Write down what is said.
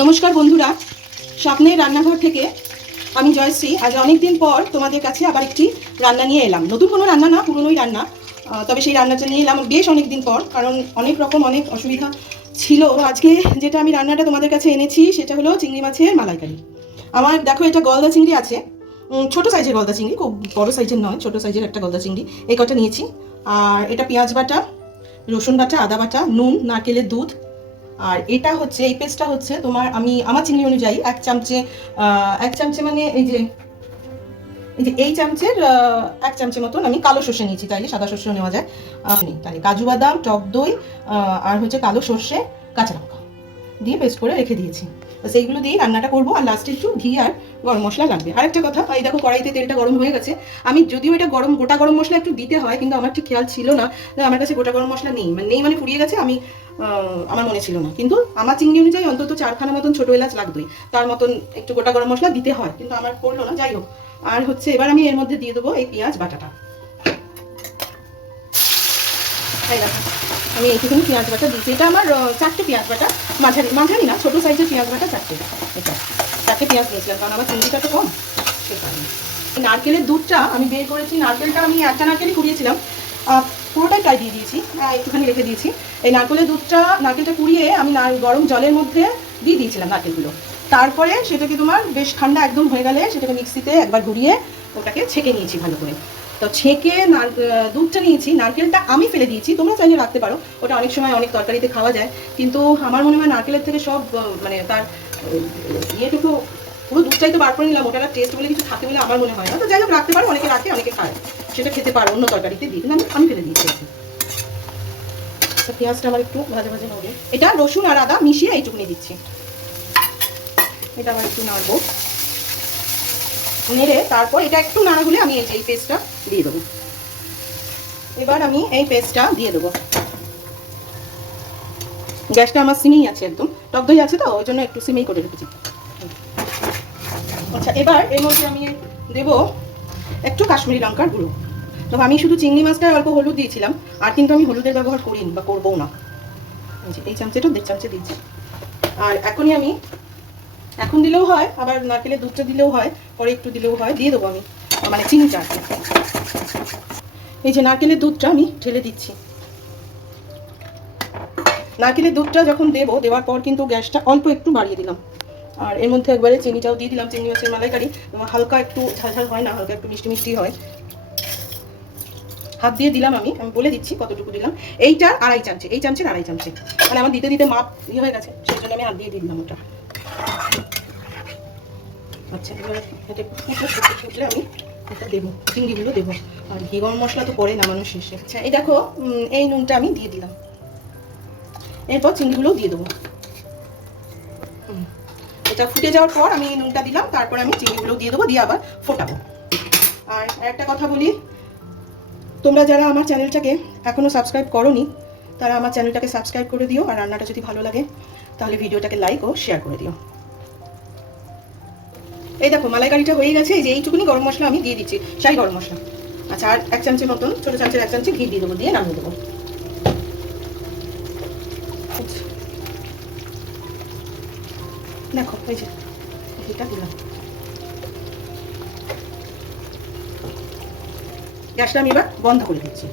নমস্কার বন্ধুরা, স্বপ্নের রান্নাঘর থেকে আমি জয়শ্রী। আজ অনেক দিন পর তোমাদের কাছে আবার একটি রান্না নিয়ে এলাম। নতুন কোনো রান্না না, পুরনোই রান্না। তবে সেই রান্নাটা নিয়ে এলাম বেশ অনেক দিন পর, কারণ অনেক রকম অনেক অসুবিধা ছিল। আজকে যেটা আমি রান্নাটা তোমাদের কাছে এনেছি সেটা হলো চিংড়ি মাছের মালাইকারি। আমার দেখো, এটা গলদা চিংড়ি আছে, ছোটো সাইজের গলদা চিংড়ি, খুব বড়ো সাইজের নয়, ছোটো সাইজের একটা গলদা চিংড়ি। এই কটা নিয়েছি। আর এটা পেঁয়াজ বাটা, রসুন বাটা, আদা বাটা, নুন, নারকেলের দুধ। আর এটা হচ্ছে, এই পেস্টটা হচ্ছে তোমার, আমি আমার চিনি অনুযায়ী এক চামচে মানে এই চামচের 1 চামচের মতন আমি কালো সর্ষে নিয়েছি। তাইলে সাদা সর্ষেও নেওয়া যায়। তাহলে কাজু বাদাম, টক দই, আর হচ্ছে কালো সর্ষে, কাঁচা লঙ্কা দিয়ে পেস্ট করে রেখে দিয়েছি। তো সেইগুলো দিয়ে রান্নাটা করবো। আর লাস্টে একটু ঘি আর গরম মশলা লাগবে। আরেকটা কথা, এই দেখো কড়াইতে তেলটা গরম হয়ে গেছে। আমি যদিও এটা গোটা গরম মশলা একটু দিতে হয়, কিন্তু আমার ঠিক খেয়াল ছিল না, আমার কাছে গোটা গরম মশলা নেই, মানে ফুরিয়ে গেছে। আমার মনে ছিল না, কিন্তু আমার চিংড়ি অনুযায়ী অন্তত 4খানা মতন ছোটো এলাচ লাগবেই, তার মতন একটু গোটা গরম মশলা দিতে হয়, কিন্তু আমার পড়লো না। যাই হোক, আর হচ্ছে এবার আমি এর মধ্যে দিয়ে দেবো এই পেঁয়াজ বাটাটা। আমি এইটুকুনি পেঁয়াজ বাটা দিচ্ছি। এটা আমার 4টে পেঁয়াজ বাটা, মাঝারি না, ছোটো সাইজের পেঁয়াজ বাটা 4টে। এটা 4টে পেঁয়াজ নিয়েছিলাম, কারণ আমার চিংড়িটা তো কম, সেই কারণে। নারকেলের দুধটা আমি বের করেছি। নারকেলটা আমি একটা নারকেলই কুড়িয়েছিলাম, পুরোটাই প্রায় দিয়ে দিয়েছি, একটুখানি রেখে দিয়েছি। এই নারকেলটা কুড়িয়ে আমি গরম জলের মধ্যে দিয়ে দিয়েছিলাম নারকেলগুলো। তারপরে সেটাকে তোমার বেশ ঠান্ডা একদম হয়ে গেলে সেটাকে মিক্সিতে একবার ঘুরিয়ে ওটাকে ছেঁকে নিয়েছি ভালো করে। তো ছেঁকে দুধটা নিয়েছি। নারকেলটা আমি ফেলে দিয়েছি, তোমরা চাইলে রাখতে পারো, ওটা অনেক সময় অনেক তরকারিতে খাওয়া যায়। কিন্তু আমার মনে হয় নারকেলের থেকে সব মানে তার ইয়েটুকু, পুরো দুধটাই তো বার করে নিলাম, ওটার টেস্ট বলে কিছু থাকে বলে আমার মনে হয় না। তো যাই হোক, রাখতে পারো, অনেকে রাখে অনেকে খায়, সেটা খেতে পারো অন্য তরকারিতে দিয়ে। কিন্তু আমি ফেলে দিয়েছি। পেঁয়াজটা আমার একটু ভাজা ভাজা হবে। এটা রসুন আর আদা মিশিয়ে এইটুকুনি দিচ্ছি। এটা আবার একটু নাড়বো, নেড়ে তারপর এটা একটু নাড়া হলে আমি এই পেস্টটা দিয়ে দেবো। এবার আমি এই পেস্টটা দিয়ে দেবো। গ্যাসটা আমার সিমেই আছে, একদম টক দই আছে, তো ওই জন্য একটু সিমেই করে রেখেছি। আচ্ছা, এবার এর মধ্যে আমি দেবো একটু কাশ্মীরি লঙ্কার গুঁড়ো। তবে আমি শুধু চিংড়ি মাছটায় অল্প হলুদ দিয়েছিলাম, আর কিন্তু আমি হলুদের ব্যবহার করিনি বা করবো না। এই চামচেটা 1.5 চামচে দিচ্ছি। আর এখন দিলেও হয়, আবার নারকেলের দুধটা দিলেও হয়, পরে একটু দিলেও হয়, দিয়ে দেবো আমি, মানে চিনিটা। এই যে নারকেলের দুধটা আমি ঢেলে দিচ্ছি। নারকেলের দুধটা যখন দেওয়ার পর কিন্তু গ্যাসটা অল্প একটু বাড়িয়ে দিলাম। আর এর মধ্যে একবারে চিনিটাও দিয়ে দিলাম। চিংড়ি মাছের মালাইকারি হালকা একটু ঝালঝাল হয় না, হালকা একটু মিষ্টি মিষ্টি হয়। হাত দিয়ে দিলাম, আমি বলে দিচ্ছি কতটুকু দিলাম। এইটা 2.5 চামচে, এই চামচের 2.5 চামচে, মানে আমার দিতে দিতে মাপ হয়ে গেছে, সেই জন্য আমি হাত দিয়ে দিলাম ওটা। আচ্ছা, এবার এটা ফুটলে আমি এটা দেবো, চিংড়িগুলো দেবো। আর ঘি গরম মশলা তো পরে নামানোর শেষে। আচ্ছা, এই দেখো, এই নুনটা আমি দিয়ে দিলাম। এরপর চিংড়িগুলোও দিয়ে দেবো। এটা ফুটে যাওয়ার পর আমি এই নুনটা দিলাম, তারপর আমি চিংড়িগুলো দিয়ে দেবো, দিয়ে আবার ফোটাবো। আর একটা কথা বলি, তোমরা যারা আমার চ্যানেলটাকে এখনও সাবস্ক্রাইব করোনি, তারা আমার চ্যানেলটাকে সাবস্ক্রাইব করে দিও। আর রান্নাটা যদি ভালো লাগে তাহলে ভিডিওটাকে লাইক ও শেয়ার করে দিও। এই দেখো, মালাইকারিটা হয়ে গেছে। এই যে এইটুকুনি গরম মশলা আমি দিয়ে দিচ্ছি, শাহি গরম মশলা। আচ্ছা, আর 1 চামচের মতন, ছোটো চামচের 1 চামচে ঘি দিয়ে দেবো, দিয়ে নামিয়ে দেবো। দেখো, এই যে ঘিটা দিলাম। গ্যাসটা আমি এবার বন্ধ করে দিচ্ছি।